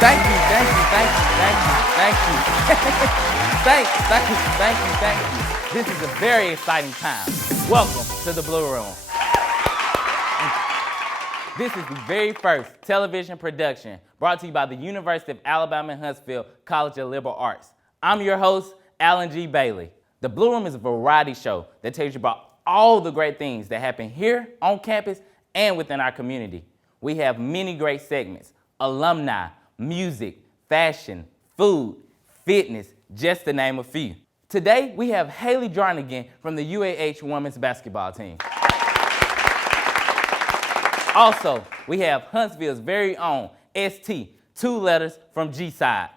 Thank you, thank you, thank you, thank you, thank you. thank you. This is a very exciting time. Welcome to the Blueroom. This is the very first television production brought to you by the University of Alabama in Huntsville College of Liberal Arts. I'm your host, Alan G. Bailey. The Blueroom is a variety show that tells you about all the great things that happen here on campus and within our community. We have many great segments: alumni, music, fashion, food, fitness, just to name a few. Today, we have Haley Jarnigan from the UAH women's basketball team. Also, we have Huntsville's very own ST, 2 letters from G-Side.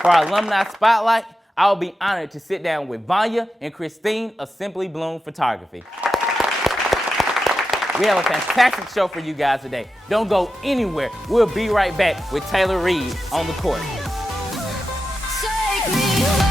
For our alumni spotlight, I'll be honored to sit down with Vanya and Christine of Simply Bloom Photography. We have a fantastic show for you guys today. Don't go anywhere. We'll be right back with Taylor Reed on the court. Take me home.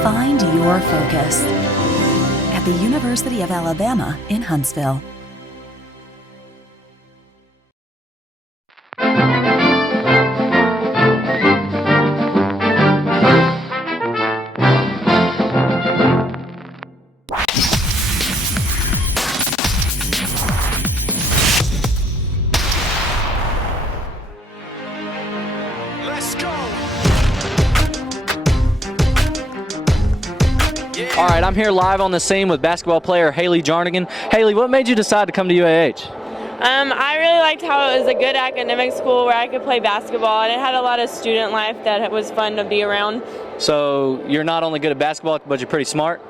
Find your focus at the University of Alabama in Huntsville. Let's go. All right, I'm here live on the scene with basketball player Haley Jarnigan. Haley, what made you decide to come to UAH? I really liked how it was a good academic school where I could play basketball, and it had a lot of student life that it was fun to be around. So you're not only good at basketball, but you're pretty smart?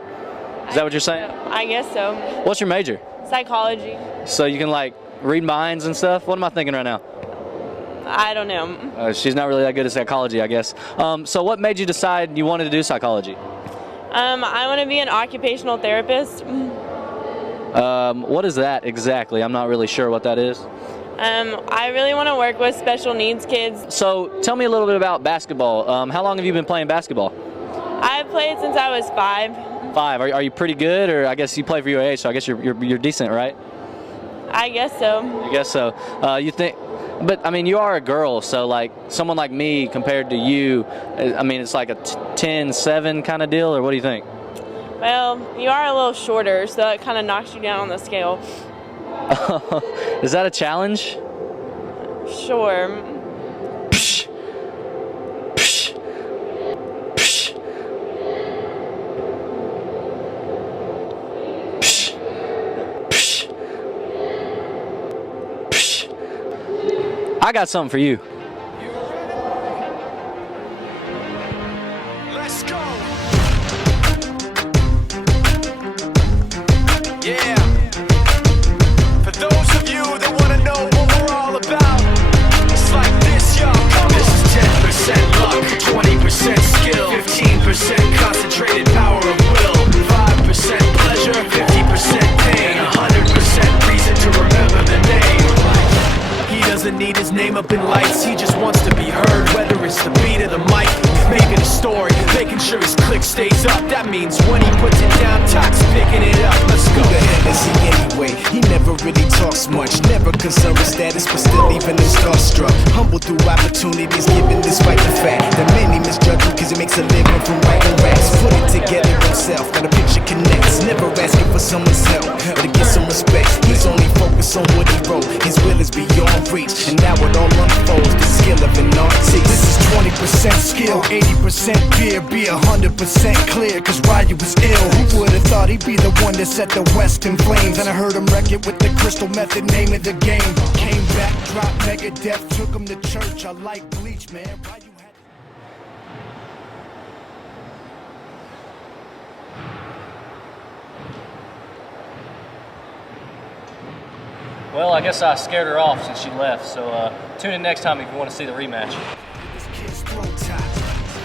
Is that what you're saying? I guess so. What's your major? Psychology. So you can like read minds and stuff? What am I thinking right now? I don't know. She's not really that good at psychology, I guess. So what made you decide you wanted to do psychology? I want to be an occupational therapist. What is that exactly? I'm not really sure what that is. I really want to work with special needs kids. So tell me a little bit about basketball. How long have you been playing basketball? I've played since I was 5. 5. Are you pretty good? Or I guess you play for UAH, so I guess you're decent, right? I guess so. I guess so. You think? But I mean, you are a girl, so like someone like me compared to you, I mean, it's like a 10-7 kind of deal, or what do you think? Well, you are a little shorter, so it kind of knocks you down on the scale. Is that a challenge? Sure. Psh. Psh. Psh. Psh. Psh. Psh. I got something for you. Let's go. Yeah. For those of you that want to know what we're all about, it's like this, y'all. This is 10% luck, 20% skill, 15% concentrated power of will, 5% pleasure, 50% pain, 100% reason to remember the name. He doesn't need his name up in lights, he just wants to be heard, whether it's the beat of the mic, making a story, making sure his click stays up. That means when he puts it down, Tox picking it up. Let's go. Who the hell is he anyway? He never really talks much, never concerned with status, but still leaving him starstruck. Humble through opportunities given despite the fact that many misjudge him cause he makes a living from writing raps. Put it together himself, got a picture connects, never asking for someone's help or to get some respect. He's only focused on what he wrote, his will is is beyond reach. And now it all unfolds, the skill of an artist. This is 20% skill, 80% fear, be 100% clear, cause Ryu was ill. Who would've thought he'd be the one that set the West in flames? And I heard him wreck it with the crystal method, name of the game. Came back, dropped Megadeth, took him to church. I like Bleach, man. Ryu had... Well, I guess I scared her off since she left, so tune in next time if you want to see the rematch. This kid's throw tight.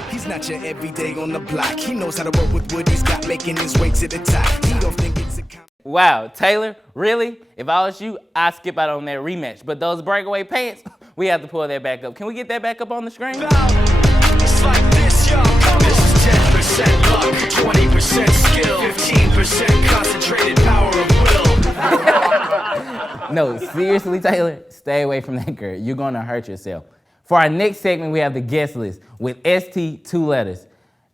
He's not your everyday on the block. He knows how to work with what he's got, making his way to the top. He don't think it's a Wow, Taylor, really? If I was you, I'd skip out on that rematch. But those breakaway pants, we have to pull that back up. Can we get that back up on the screen? It's like this, y'all. This is 10% luck, 20% skill, 15% concentrated power of will. No, seriously, Taylor, stay away from that girl. You're gonna hurt yourself. For our next segment, we have the guest list with ST, 2 letters.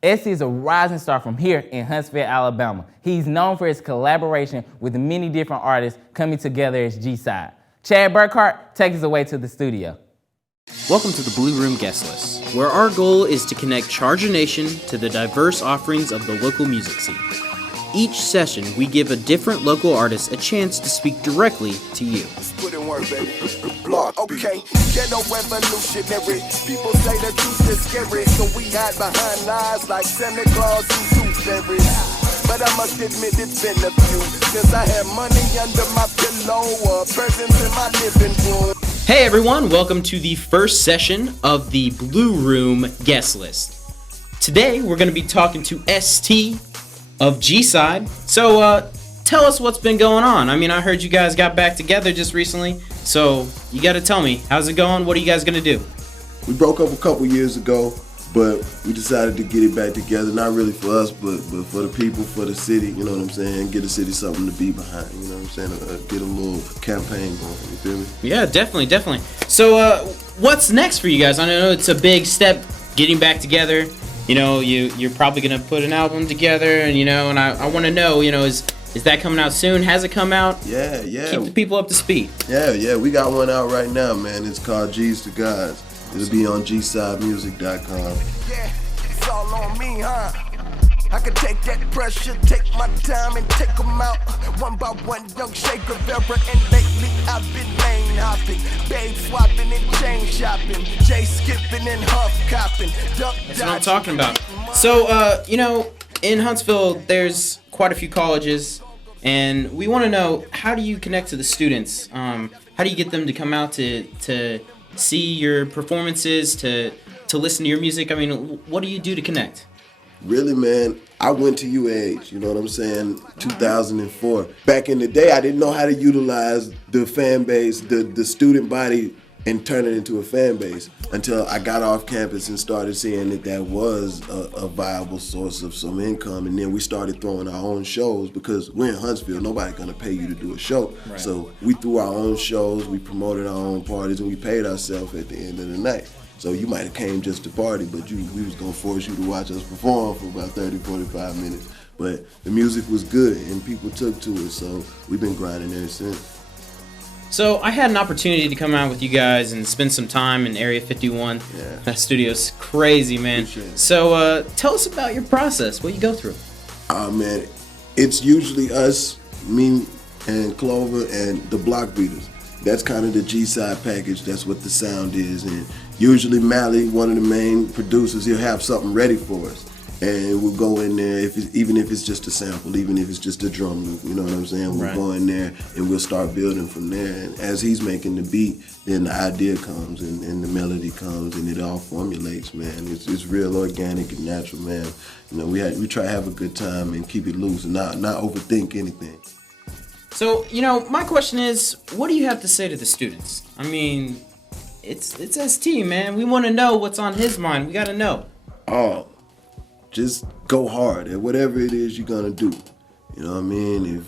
ST is a rising star from here in Huntsville, Alabama. He's known for his collaboration with many different artists coming together as G-Side. Chad Burkhart, take us away to the studio. Welcome to the Blueroom guest list, where our goal is to connect Charger Nation to the diverse offerings of the local music scene. Each session, we give a different local artist a chance to speak directly to you. Put in work, baby. Block, okay. Ghetto revolutionary. People say the truth is scary, so we hide behind lies like Santa Claus and tooth fairies. But I must admit it's been a few since I had money under my pillow or presents in my living room. Hey everyone, welcome to the first session of the Blueroom guest list. Today, we're going to be talking to ST of G-Side. So, tell us what's been going on. I mean, I heard you guys got back together just recently, so you got to tell me, how's it going? What are you guys going to do? We broke up a couple years ago, but we decided to get it back together, not really for us, but for the people, for the city, you know what I'm saying? Get the city something to be behind, you know what I'm saying? Get a little campaign going, you feel me? Yeah, definitely. So, what's next for you guys? I know it's a big step getting back together. You know, you're probably going to put an album together, and, you know, and I want to know, you know, is that coming out soon? Has it come out? Yeah. Keep the people up to speed. Yeah, we got one out right now, man. It's called G's to Gods. It'll be on gsidemusic.com. Yeah, it's all on me, huh? I can take that pressure, take my time and take them out. One by one, young Shaker Vera, and lately I've been lane hopping, babe swapping and chain shopping, Jay skipping and huff copping, duck That's what I'm talking about. So, you know, in Huntsville, there's quite a few colleges, and we want to know, how do you connect to the students? How do you get them to come out to see your performances, to listen to your music? I mean, what do you do to connect? Really, man, I went to UAH, you know what I'm saying, 2004. Back in the day, I didn't know how to utilize the fan base, the student body, and turn it into a fan base until I got off campus and started seeing that was a viable source of some income. And then we started throwing our own shows because we're in Huntsville. Nobody's going to pay you to do a show. Right. So we threw our own shows, we promoted our own parties, and we paid ourselves at the end of the night. So you might have came just to party, but we was going to force you to watch us perform for about 30, 45 minutes. But the music was good, and people took to it, so we've been grinding ever since. So I had an opportunity to come out with you guys and spend some time in Area 51. Yeah. That studio's crazy, man. So tell us about your process, what you go through. Man, it's usually us, me and Clover and the Block Beaters. That's kind of the G-Side package. That's what the sound is. And usually Mally, one of the main producers, he'll have something ready for us. And we'll go in there, even if it's just a sample, even if it's just a drum loop, you know what I'm saying? We'll go in there and we'll start building from there. And as he's making the beat, then the idea comes and the melody comes and it all formulates, man. It's real organic and natural, man. You know, we try to have a good time and keep it loose and not overthink anything. So, you know, my question is, what do you have to say to the students? I mean, it's ST, man. We want to know what's on his mind. We got to know. Oh, just go hard at whatever it is you're gonna do. You know what I mean?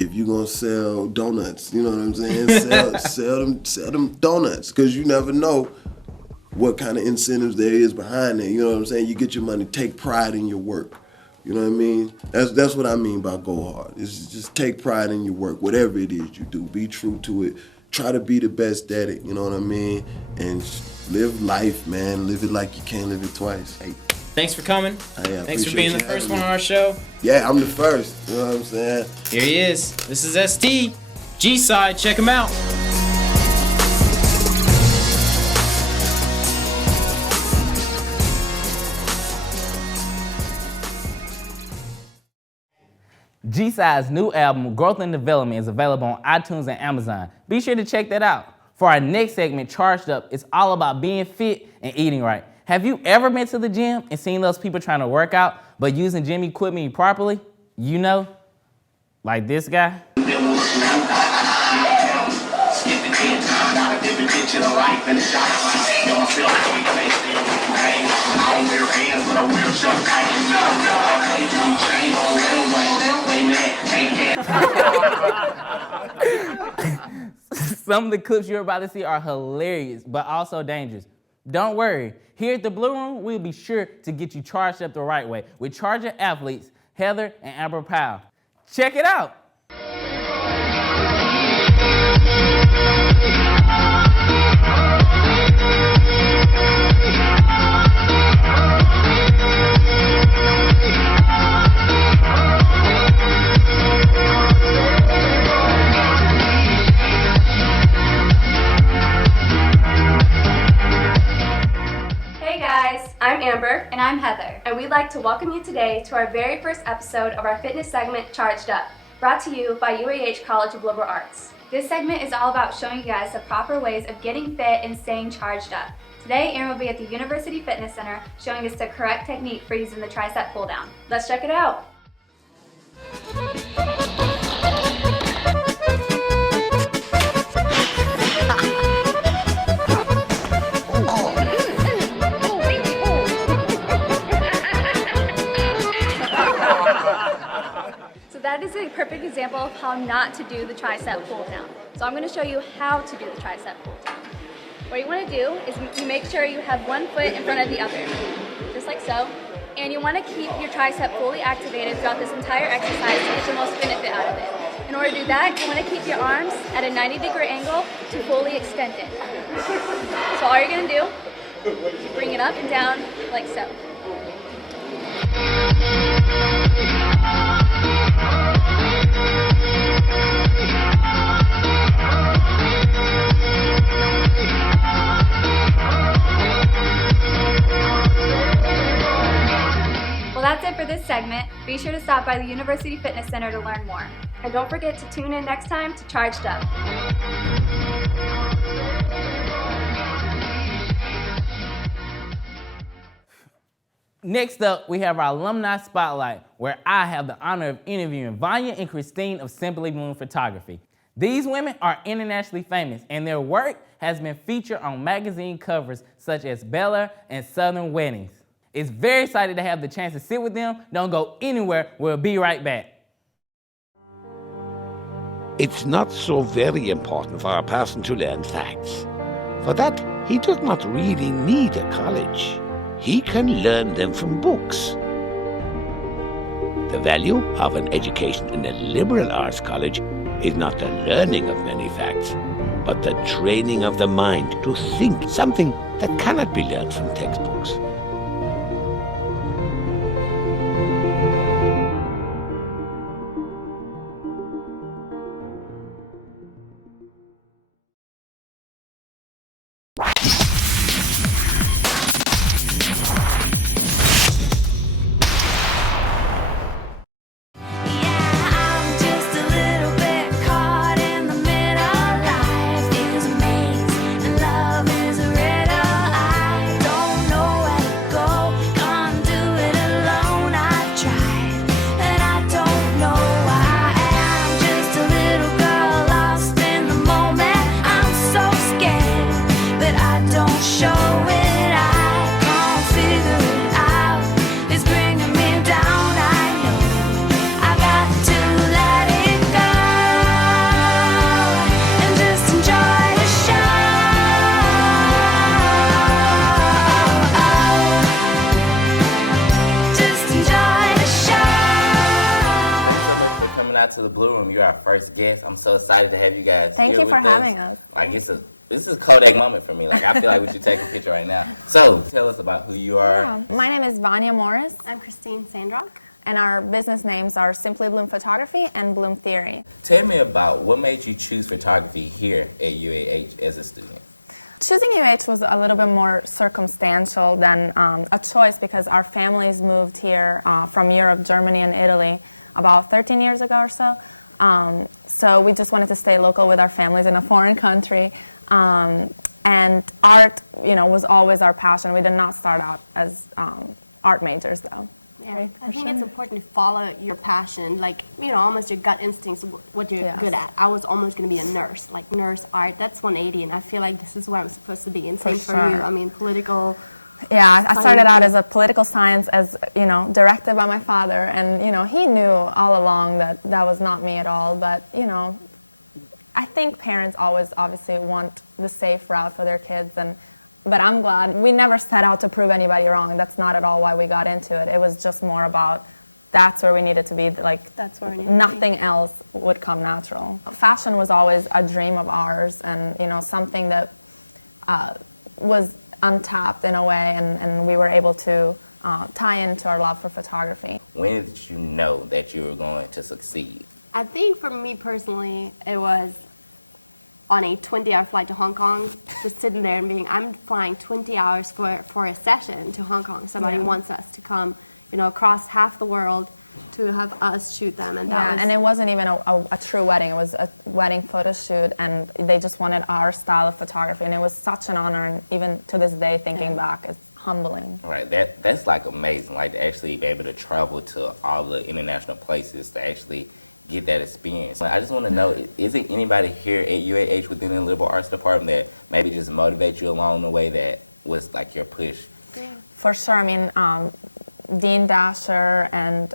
If you're gonna sell donuts, you know what I'm saying? Sell them donuts, because you never know what kind of incentives there is behind that. You know what I'm saying? You get your money, take pride in your work. You know what I mean? That's what I mean by go hard. It's just take pride in your work, whatever it is you do. Be true to it try to be the best at it, you know what I mean? And live life, man. Live it like you can't live it twice. Hey. Thanks for coming. Hey, Thanks for being the first one on our show. Yeah, I'm the first. You know what I'm saying? Here he is. This is ST. G-Side. Check him out. G-Side's new album, Growth and Development, is available on iTunes and Amazon. Be sure to check that out. For our next segment, Charged Up, it's all about being fit and eating right. Have you ever been to the gym and seen those people trying to work out but using gym equipment improperly? You know, like this guy. Some of the clips you're about to see are hilarious, but also dangerous. Don't worry, here at the Blue Room, we'll be sure to get you charged up the right way with Charger athletes Heather and Amber Powell. Check it out. I'm Amber. And I'm Heather. And we'd like to welcome you today to our very first episode of our fitness segment, Charged Up, brought to you by UAH College of Liberal Arts. This segment is all about showing you guys the proper ways of getting fit and staying charged up. Today, Aaron will be at the University Fitness Center showing us the correct technique for using the tricep pull down. Let's check it out. That is a perfect example of how not to do the tricep pull down. So I'm going to show you how to do the tricep pull down. What you want to do is you make sure you have one foot in front of the other, just like so. And you want to keep your tricep fully activated throughout this entire exercise to get the most benefit out of it. In order to do that, you want to keep your arms at a 90-degree angle to fully extend it. So all you're going to do is bring it up and down like so. Well, that's it for this segment. Be sure to stop by the University Fitness Center to learn more. And don't forget to tune in next time to Charged Up. Next up, we have our Alumni Spotlight, where I have the honor of interviewing Vanya and Christine of Simply Bloom Photography. These women are internationally famous, and their work has been featured on magazine covers such as Bella and Southern Weddings. It's very excited to have the chance to sit with them. Don't go anywhere. We'll be right back. It's not so very important for a person to learn facts. For that, he does not really need a college. He can learn them from books. The value of an education in a liberal arts college is not the learning of many facts, but the training of the mind to think, something that cannot be learned from textbooks. Know our first guest. I'm so excited to have you guys Thank here you for with having us. us. Like, this is a Kodak moment for me. Like, I feel like we should take a picture right now. So, tell us about who you are. Yeah. My name is Vanya Morris. I'm Christine Sandrock. And our business names are Simply Bloom Photography and Bloom Theory. Tell me about what made you choose photography here at UAH as a student. Choosing UAH was a little bit more circumstantial than a choice because our families moved here from Europe, Germany, and Italy about 13 years ago or so. So we just wanted to stay local with our families in a foreign country. And art, was always our passion. We did not start out as art majors, though. Yeah, I think it's important to follow your passion, like, almost your gut instincts, what you're good at. I was almost going to be a nurse, like nurse, art, that's 180, and I feel like this is where I'm supposed to be. And same for you, I mean, political. Yeah, I started out as a political science, directed by my father, and, he knew all along that that was not me at all, but, I think parents always obviously want the safe route for their kids, but I'm glad we never set out to prove anybody wrong. That's not at all why we got into it. It was just more about that's where we needed to be. Like, that's where nothing else would come natural. Fashion was always a dream of ours, and something that was untapped in a way, and we were able to tie into our love for photography. When did you know that you were going to succeed? I think for me personally, it was on a 20-hour flight to Hong Kong, just sitting there and being, I'm flying 20 hours for a session to Hong Kong. Somebody wants us to come, across half the world to have us shoot them. And and it wasn't even a true wedding. It was a wedding photo shoot, and they just wanted our style of photography. And it was such an honor, and even to this day, thinking back, it's humbling. Right, that's like amazing, like to actually be able to travel to all the international places to actually get that experience. I just want to know, is it anybody here at UAH within the liberal arts department that maybe just motivate you along the way that was like your push? For sure. I mean, Dean Dasher and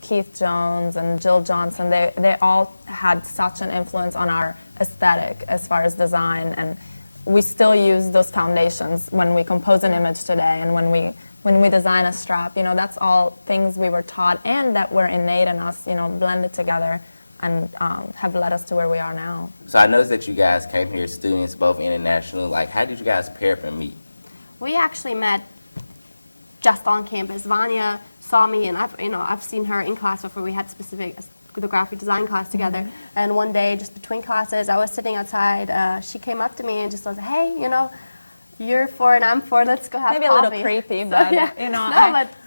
Keith Jones and Jill Johnson, they all had such an influence on our aesthetic as far as design, and we still use those foundations when we compose an image today and when we design a strap. That's all things we were taught and that were innate in us, blended together and have led us to where we are now. So I noticed that you guys came here, students, both international. Like, how did you guys pair for meet? We actually met just on campus. Vanya saw me, and I've seen her in class before. We had specific the graphic design class together. Mm-hmm. And one day, just between classes, I was sitting outside. She came up to me and just was, hey, you're 4 and I'm 4. Let's go have maybe coffee. A little creepy, but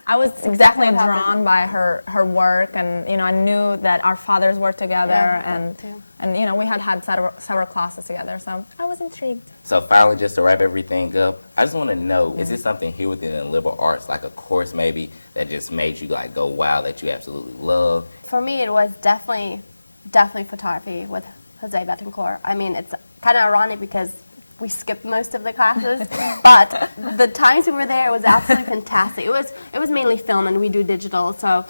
I was definitely drawn by her work, and I knew that our fathers worked together, and we had several classes together, so I was intrigued. So finally, just to wrap everything up, I just want to know, is there something here within the liberal arts, like a course maybe, that just made you like go wow, that you absolutely love? For me, it was definitely photography with Jose Betancourt. I mean, it's kind of ironic because we skipped most of the classes, but the times we were there, it was absolutely fantastic. It was mainly film, and we do digital, so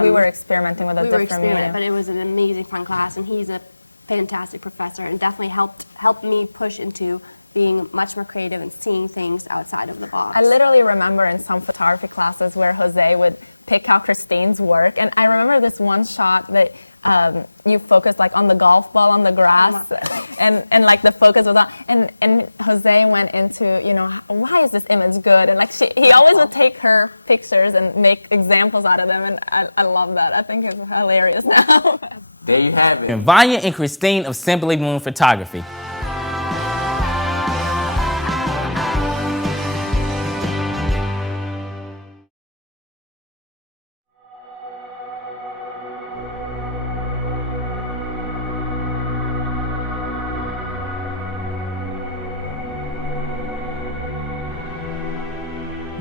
we were experimenting with a different medium. But it was an amazing fun class, and he's a fantastic professor, and definitely helped me push into being much more creative and seeing things outside of the box. I literally remember in some photography classes where Jose would pick out Christine's work, and I remember this one shot that you focused like on the golf ball on the grass, and like the focus was on, and Jose went into, why is this image good? And like he always would take her pictures and make examples out of them, and I love that. I think it's hilarious now. There you have it. And Vanya and Christine of Simply Bloom Photography.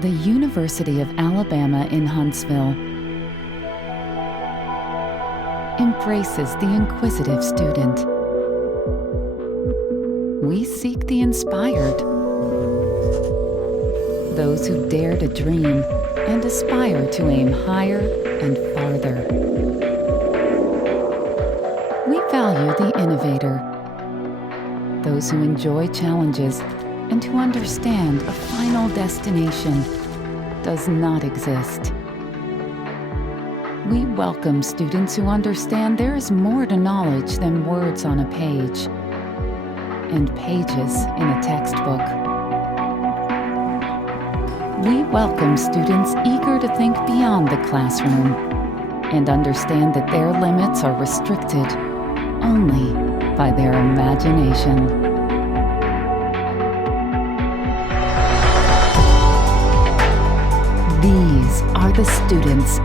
The University of Alabama in Huntsville embraces the inquisitive student. We seek the inspired, those who dare to dream and aspire to aim higher and farther. We value the innovator, those who enjoy challenges and who understand a final destination does not exist. We welcome students who understand there is more to knowledge than words on a page and pages in a textbook. We welcome students eager to think beyond the classroom and understand that their limits are restricted only by their imagination. These are the students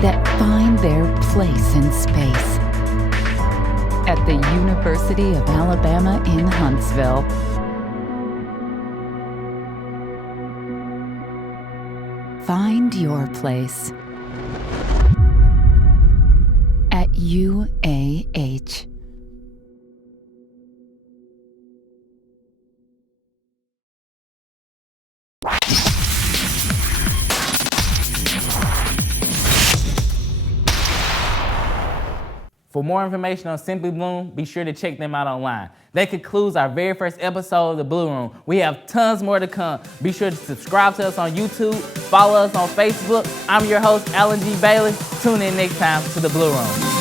that find their place in space at the University of Alabama in Huntsville. Find your place at UAH. For more information on Simply Bloom, be sure to check them out online. That concludes our very first episode of The Blue Room. We have tons more to come. Be sure to subscribe to us on YouTube, follow us on Facebook. I'm your host, Alan G. Bailey. Tune in next time to The Blue Room.